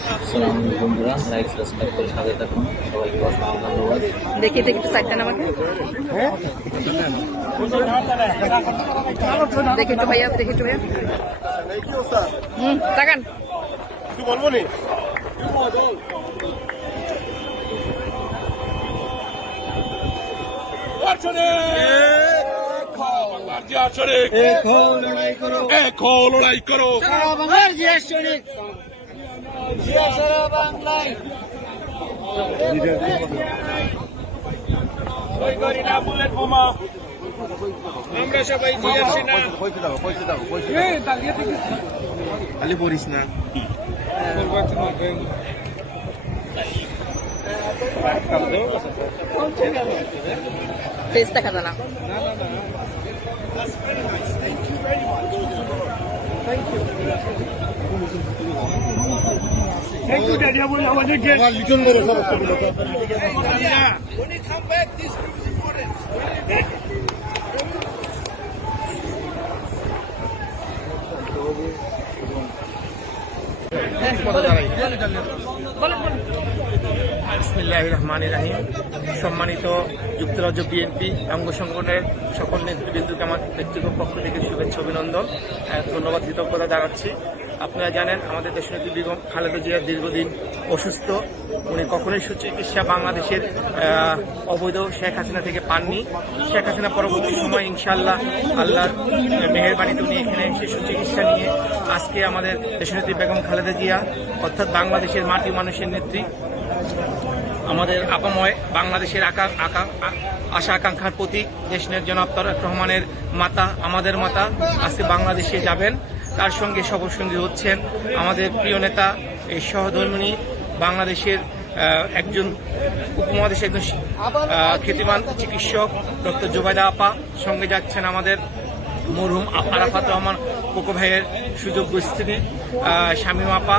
আসসালামু আলাইকুম বন্ধুরা, লাইক সাবস্ক্রাইব করে সাথে থাকুন। সবাইকে অসংখ্য ধন্যবাদ। দেখি একটু চাইতেন আমাকে, দেখি একটু ভাইয়া, দেখি একটু ভাইয়া। তাকান, কিছু বলবো নি? লড়াই করো আমরা সবাই খালি পড়িস না। ফেস দেখা যায় না। আমাদেরকে লিটন বড় সমস্ত বিসমিল্লাহির রহমানির রহিম। সম্মানিত যুক্তরাজ্য বিএনপি অঙ্গ সংগঠনের সকল নেতৃবৃন্দকে আমার ব্যক্তিগত পক্ষ থেকে শুভেচ্ছা অভিনন্দন, ধন্যবাদ, কৃতজ্ঞতা জানাচ্ছি। আপনারা জানেন আমাদের দেশনেত্রী বেগম খালেদা জিয়া দীর্ঘদিন অসুস্থ। উনি কখনোই সুচিকিৎসা বাংলাদেশের অবৈধ শেখ হাসিনা থেকে পাননি। শেখ হাসিনা পরবর্তী সময় ইনশাআল্লাহ আল্লাহর মেহেরবানিতে উনি এখানে এসে সুচিকিৎসা নিয়ে আজকে আমাদের দেশনেত্রী বেগম খালেদা জিয়া অর্থাৎ বাংলাদেশের মাটি মানুষের নেত্রী, আমাদের আপাময় বাংলাদেশের আশা আকাঙ্ক্ষার প্রতীক দেশনেত্রী জনাব তারেক রহমানের মাতা, আমাদের মাতা আজকে বাংলাদেশে যাবেন। তার সঙ্গে সফরসঙ্গী হচ্ছেন আমাদের প্রিয় নেতা, এই সহধর্মিণী বাংলাদেশের একজন উপমহাদেশের একজন খ্যাতিমান চিকিৎসক ডক্টর জুবাইদা আপা, সঙ্গে যাচ্ছেন আমাদের মরহুম আরাফাত রহমান কোকো ভাইয়ের সুযোগ্য স্ত্রী শামীমা আপা।